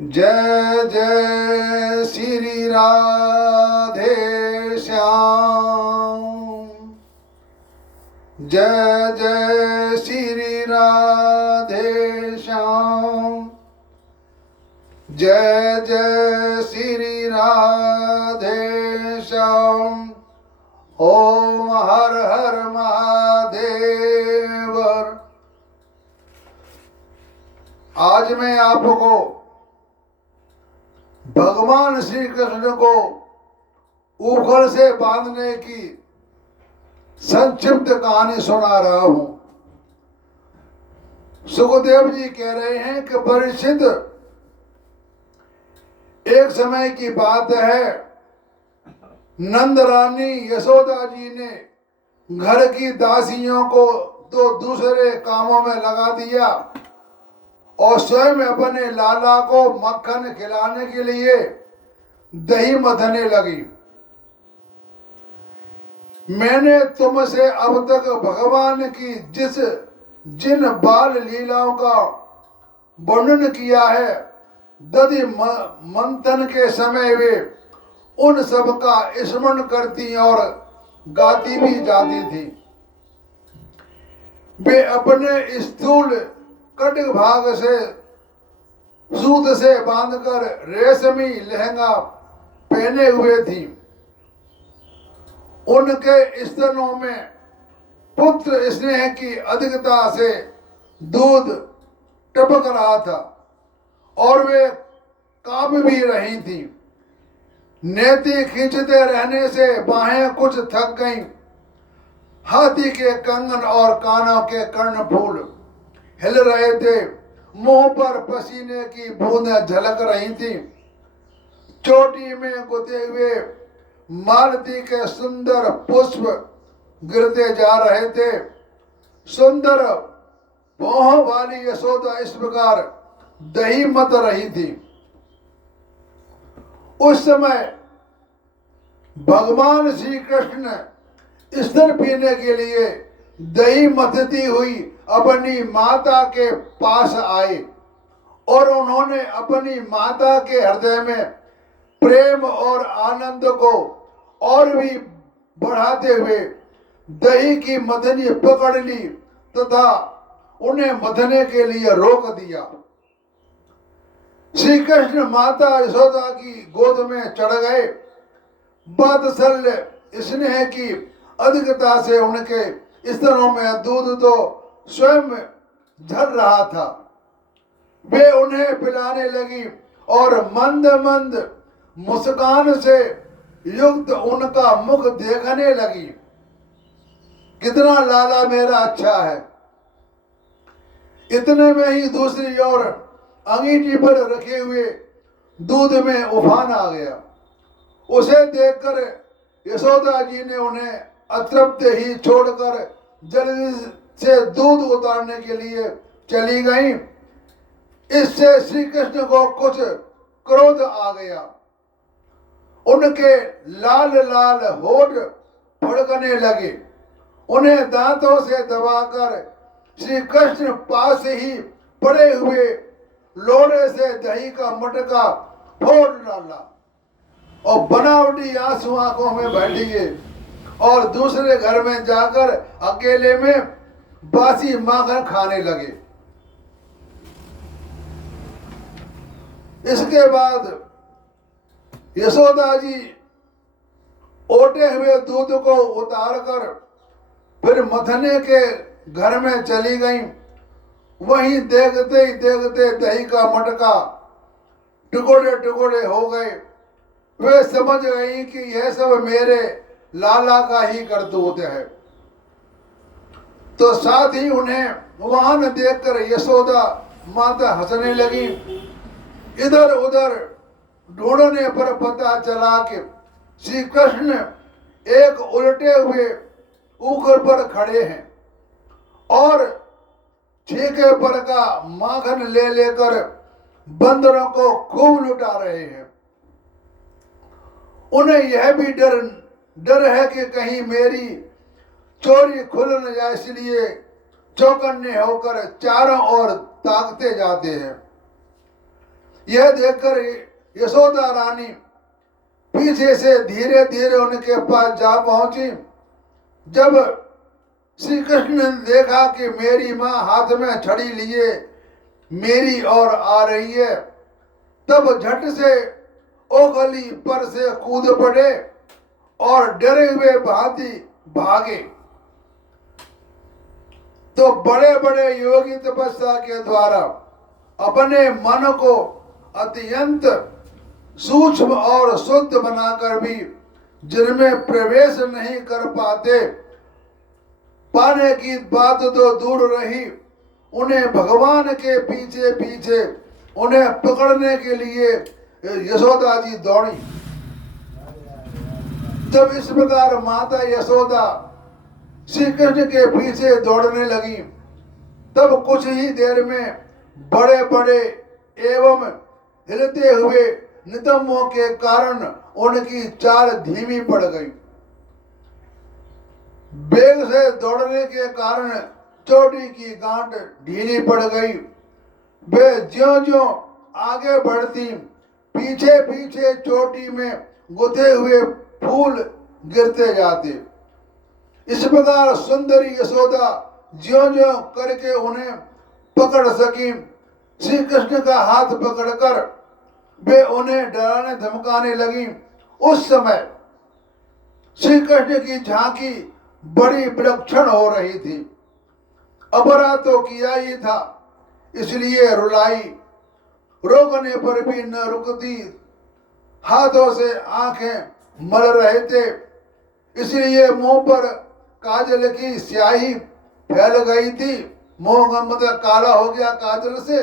जय जय श्री राधे श्याम। जय जय श्री राधे श्याम। जय जय श्री राधे श्याम। ओम हर हर महादेव। आज मैं आपको भगवान श्री कृष्ण को उखड़ से बांधने की संक्षिप्त कहानी सुना रहा हूं। सुखदेव जी कह रहे हैं कि परीक्षित, एक समय की बात है, नंद रानी यशोदा जी ने घर की दासियों को तो दूसरे कामों में लगा दिया और स्वयं अपने लाला को मक्खन खिलाने के लिए दही मथने लगी। मैंने तुमसे अब तक भगवान की जिन बाल लीलाओं का वर्णन किया है, दधि मंथन के समय वे उन सब का स्मरण करती और गाती भी जाती थी। वे अपने स्थूल कटक भाग से सूत से बांधकर रेशमी लहंगा पहने हुए थी। उनके स्तनों में पुत्र स्नेह की अधिकता से दूध टपक रहा था और वे कांप भी रही थी। नेति खींचते रहने से बाहें कुछ थक गईं। हाथी के कंगन और कानों के कर्णफूल हिल रहे थे। मुंह पर पसीने की बूंदें झलक रही थी। चोटी में गुथे हुए मालती के सुंदर पुष्प गिरते जा रहे थे। सुंदर मोह वाली यशोदा इस प्रकार दही मत रही थी। उस समय भगवान श्री कृष्ण स्तन पीने के लिए दही मथती हुई अपनी माता के पास आए और उन्होंने अपनी माता के हृदय में प्रेम और आनंद को और भी बढ़ाते हुए दही की मथनी पकड़ ली तथा उन्हें मथने के लिए रोक दिया। श्री कृष्ण माता यशोदा की गोद में चढ़ गए। वात्सल्य स्नेह की अधिकता से उनके स्तनों में दूध तो स्वयं झर रहा था। वे उन्हें पिलाने लगी और मंद मंद मुस्कान से युक्त उनका मुख देखने लगी। कितना लाला मेरा अच्छा है। इतने में ही दूसरी ओर अंगीठी पर रखे हुए दूध में उफान आ गया। उसे देखकर यशोदा जी ने उन्हें अतृप्त ही छोड़कर जल्दी से दूध उतारने के लिए चली गई। इससे श्री कृष्ण को कुछ क्रोध आ गया। उनके लाल लाल होठ फड़कने लगे। उन्हें दांतों से दबाकर श्री कृष्ण पास ही पड़े हुए लोड़े से दही का मटका फोड़ डाला और बनावटी आंसू आंखों में बैठ गए और दूसरे घर में जाकर अकेले में बासी माखन खाने लगे। इसके बाद यशोदा जी ओटे हुए दूध को उतारकर फिर मथने के घर में चली गईं। वहीं देखते ही देखते दही का मटका टुकड़े टुकड़े हो गए। वे समझ गई कि यह सब मेरे लाला का ही करतूत है। तो साथ ही उन्हें वहां देखकर यशोदा माता हंसने लगी। इधर उधर ढूंढने पर पता चला कि श्री कृष्ण एक उल्टे हुए ऊखर पर खड़े हैं और ठीके पर का माखन ले लेकर बंदरों को खूब लुटा रहे हैं। उन्हें यह भी डर है कि कहीं मेरी चोरी खुल न जाए, इसलिए चौकन्ने होकर चारों ओर ताकते जाते हैं। यह देखकर यशोदा रानी पीछे से धीरे धीरे उनके पास जा पहुंची। जब श्री कृष्ण ने देखा कि मेरी माँ हाथ में छड़ी लिए मेरी ओर आ रही है, तब झट से ओखली पर से कूद पड़े और डरे हुए भांति भागे। तो बड़े बड़े योगी तपस्या के द्वारा अपने मन को अत्यंत सूक्ष्म और शुद्ध बनाकर भी जिनमें प्रवेश नहीं कर पाते, पाने की बात तो दूर रही, उन्हें भगवान के पीछे पीछे उन्हें पकड़ने के लिए यशोदा जी दौड़ी। जब इस प्रकार माता यशोदा श्री कृष्ण के पीछे दौड़ने लगी, तब कुछ ही देर में बड़े बड़े एवं हिलते हुए नितंबों के कारण उनकी चाल धीमी पड़ गई। वेग से दौड़ने के कारण चोटी की गांठ ढीली पड़ गई। वे ज्यों-ज्यों आगे बढ़ती, पीछे पीछे चोटी में गुथे हुए फूल गिरते जाते। इस प्रकार सुंदरी यशोदा ज्यों-ज्यों करके उन्हें पकड़ सकी। श्री कृष्ण का हाथ पकड़कर वे उन्हें डराने धमकाने लगी। उस समय श्री कृष्ण की झांकी बड़ी विलक्षण हो रही थी। अपरा तो किया ही था, इसलिए रुलाई, रोकने पर भी न रुकती, हाथों से आंखें मल रहे थे, इसलिए मुंह पर काजल की स्याही फैल गई थी। मुंह का मतलब काला हो गया काजल से,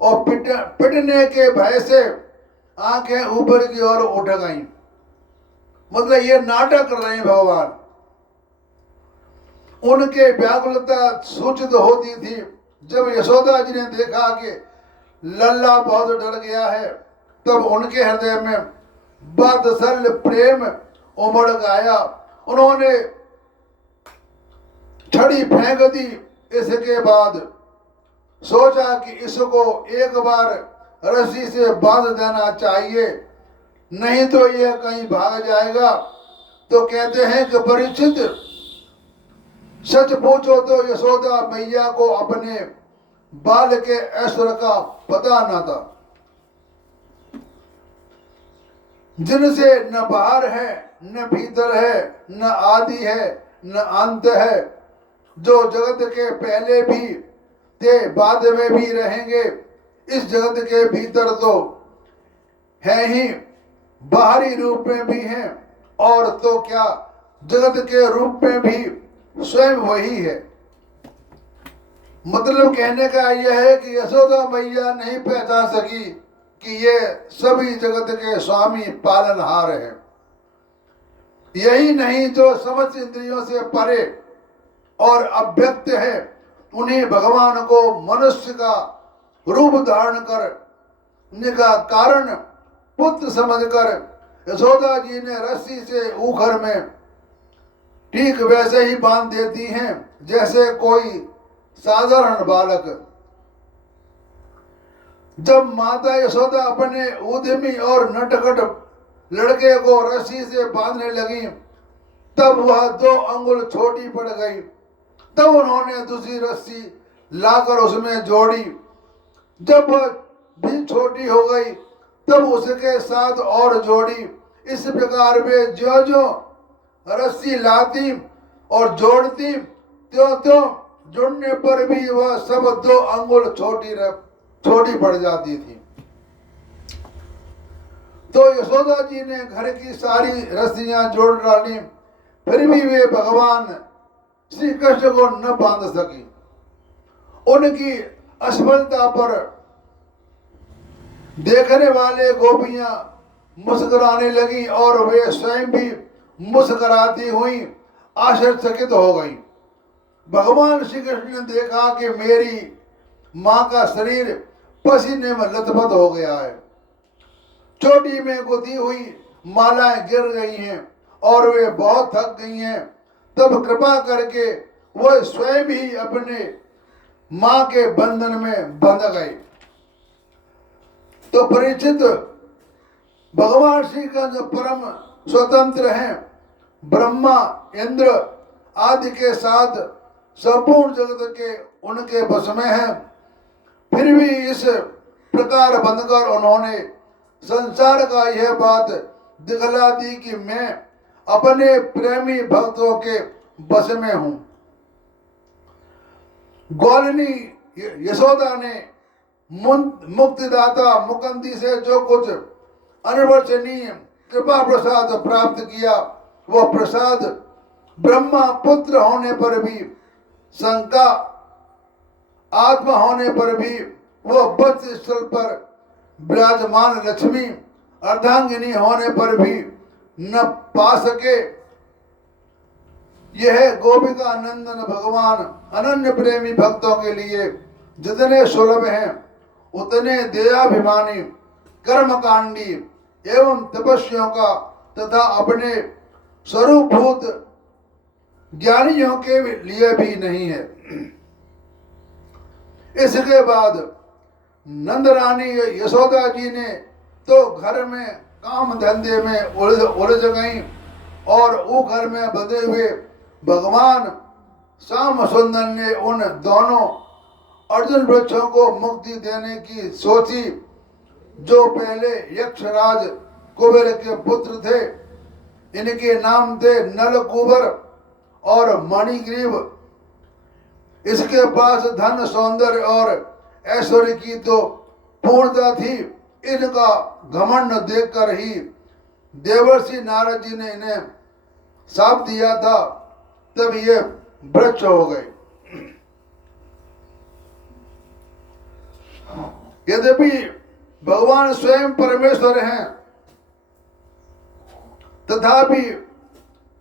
और पिटने के भय से आंखें ऊपर की ओर उठ गईं। मतलब ये नाटक कर रहे हैं भगवान। उनके व्याकुलता सूचित होती थी। जब यशोदा जी ने देखा कि लल्ला बहुत डर गया है, तब उनके हृदय में वात्सल्य प्रेम उमड़ गया। उन्होंने छड़ी फेंक दी। इसके बाद सोचा कि इसको एक बार रस्सी से बांध देना चाहिए, नहीं तो यह कहीं भाग जाएगा। तो कहते हैं कि परीक्षित, सच पूछो तो यशोदा मैया को अपने बाल के ऐश्वर्य का पता न था, जिनसे न बाहर है न भीतर है, न आदि है न अंत है, जो जगत के पहले भी थे बाद में भी रहेंगे। इस जगत के भीतर तो है ही, बाहरी रूप में भी हैं, और तो क्या जगत के रूप में भी स्वयं वही है। मतलब कहने का यह है कि यशोदा मैया नहीं पहचान सकी कि ये सभी जगत के स्वामी पालनहार हैं। यही नहीं, जो समस्त इंद्रियों से परे और अव्यक्त है, उन्हीं भगवान को मनुष्य का रूप धारण करने का कारण पुत्र समझकर यशोदा जी ने रस्सी से ऊखर में ठीक वैसे ही बांध देती हैं जैसे कोई साधारण बालक। जब माता यशोदा अपने उद्यमी और नटखट लड़के को रस्सी से बांधने लगी, तब वह 2 अंगुल छोटी पड़ गई। तब उन्होंने दूसरी रस्सी लाकर उसमें जोड़ी। जब वह भी छोटी हो गई, तब उसके साथ और जोड़ी। इस प्रकार वे ज्यों-ज्यों रस्सी लाती और जोड़ती, त्यों-त्यों जुड़ने पर भी वह सब 2 अंगुल छोटी पड़ जाती थी। तो यशोदा जी ने घर की सारी रस्सियां जोड़ डाली, फिर भी वे भगवान श्री कृष्ण को न बांध सकी। उनकी असफलता पर देखने वाले गोपियां मुस्कुराने लगी और वे स्वयं भी मुस्कुराती हुई आश्चर्यचकित हो गई। भगवान श्री कृष्ण ने देखा कि मेरी माँ का शरीर पसीने में लथपथ हो गया है, चोटी में गुथी हुई मालाएं गिर गई हैं और वे बहुत थक गई हैं। तब कृपा करके वह स्वयं ही अपने माँ के बंधन में बंध गए। तो परीक्षित भगवान श्री कृष्ण परम स्वतंत्र हैं, ब्रह्मा इंद्र आदि के साथ संपूर्ण जगत के उनके बस में है। फिर भी इस प्रकार बनकर उन्होंने संसार का यह बात दिखला दी कि मैं अपने प्रेमी भक्तों के बस में हूं। ग्वालिनी यशोदा ने मुक्तिदाता मुकंदी से जो कुछ अनिर्वचनीय कृपा प्रसाद प्राप्त किया, वह प्रसाद ब्रह्मा पुत्र होने पर भी, शंका आत्मा होने पर भी, वह बच स्थल पर विराजमान लक्ष्मी अर्धांगिनी होने पर भी न पा सके। यह गोपिका नंदन भगवान अनन्य प्रेमी भक्तों के लिए जितने सुलभ हैं, उतने दयाभिमानी कर्मकांडी एवं तपस्वियों का तथा अपने स्वरूपभूत ज्ञानियों के लिए भी नहीं है। इसके बाद नंदरानी यशोदा जी ने तो घर में काम धंधे में उलझ गईं और वो घर में बंधे हुए भगवान श्याम सुंदर ने उन दोनों अर्जुन वृक्षों को मुक्ति देने की सोची, जो पहले यक्षराज कुबेर के पुत्र थे। इनके नाम थे नलकुबर और मणिग्रीव। इसके पास धन सौंदर्य और ऐश्वर्य की तो पूर्णता थी। इनका घमंड देखकर ही देवर्षि नारद जी ने इन्हें शाप दिया था, तब ये वृक्ष हो गए। यद्यपि भगवान स्वयं परमेश्वर हैं, तथापि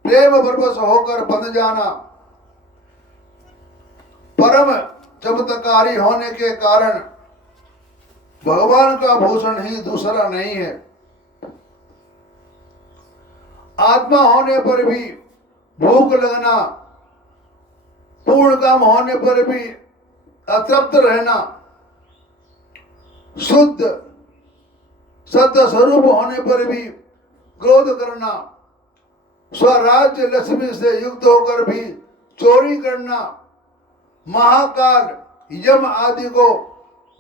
प्रेम परवश होकर बंध जाना परम चमत्कारी होने के कारण भगवान का भूषण ही दूसरा नहीं है। आत्मा होने पर भी भूख लगना, पूर्ण काम होने पर भी अतृप्त रहना, शुद्ध सत्य स्वरूप होने पर भी क्रोध करना, स्वराज्य लक्ष्मी से युक्त होकर भी चोरी करना, महाकाल यम आदि को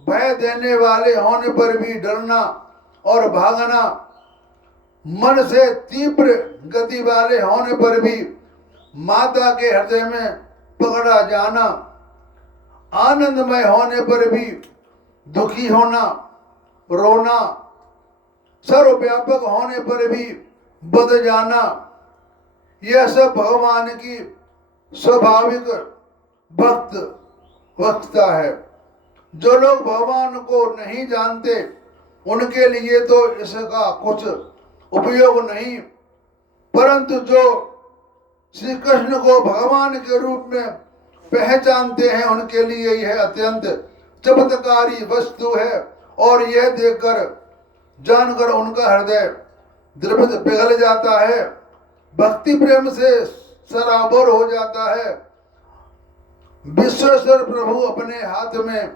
भय देने वाले होने पर भी डरना और भागना, मन से तीव्र गति वाले होने पर भी माता के हृदय में पकड़ा जाना, आनंदमय होने पर भी दुखी होना, रोना, सर्वव्यापक होने पर भी बद जाना, यह सब भगवान की स्वाभाविक भक्तता है। जो लोग भगवान को नहीं जानते, उनके लिए तो इसका कुछ उपयोग नहीं, परंतु जो श्री कृष्ण को भगवान के रूप में पहचानते हैं, उनके लिए यह अत्यंत चमत्कारी वस्तु है। और यह देखकर जानकर उनका हृदय द्रवित पिघल जाता है, भक्ति प्रेम से सराबोर हो जाता है। विश्वेश्वर प्रभु अपने हाथ में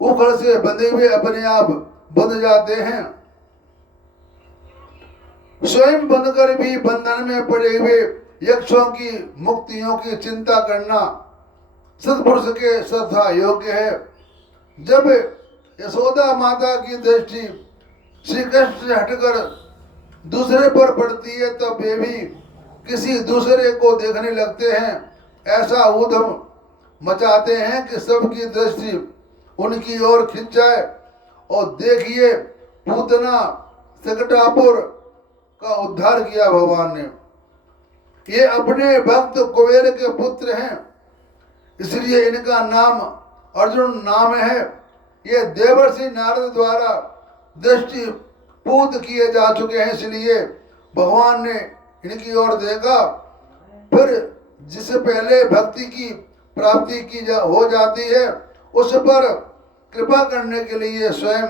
उखड़ से बंधे हुए अपने आप बंध जाते हैं। स्वयं बंधकर भी बंधन में पड़े हुए यक्षों की मुक्तियों की चिंता करना सत्पुरुष के श्रद्धा योग्य है। जब यशोदा माता की दृष्टि श्री कृष्ण से हटकर दूसरे पर पड़ती है, तब वे भी किसी दूसरे को देखने लगते हैं। ऐसा उद्यम मचाते हैं कि सबकी दृष्टि उनकी ओर खिंच जाए। और देखिए, पूतना सकटापुर का उद्धार किया भगवान ने। ये अपने भक्त कुबेर के पुत्र हैं, इसलिए इनका नाम अर्जुन नाम है। ये देवर्षि नारद द्वारा दृष्टि पूत किए जा चुके हैं, इसलिए भगवान ने इनकी ओर देखा। फिर जिससे पहले भक्ति की प्राप्ति हो जाती है, उस पर कृपा करने के लिए स्वयं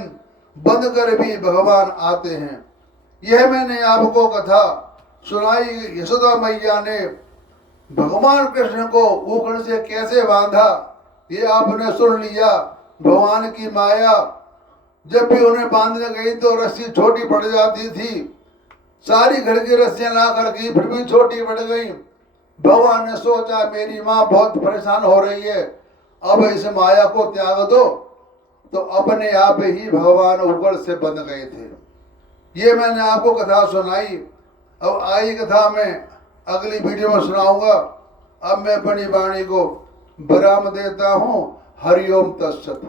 बंद कर भी भगवान आते हैं। यह मैंने आपको कथा सुनाई। यशोदा मैया ने भगवान कृष्ण को उखड़ से कैसे बांधा, ये आपने सुन लिया। भगवान की माया जब भी उन्हें बांधने गई तो रस्सी छोटी पड़ जाती थी। सारी घर की रस्सियां ला कर की, फिर भी छोटी पड़ गई। भगवान ने सोचा मेरी माँ बहुत परेशान हो रही है, अब इस माया को त्याग दो। तो अपने आप ही भगवान ऊपर से बंध गए थे। ये मैंने आपको कथा सुनाई। अब आई कथा मैं अगली वीडियो में सुनाऊंगा। अब मैं अपनी वाणी को विराम देता हूँ। हरिओम तत्सत।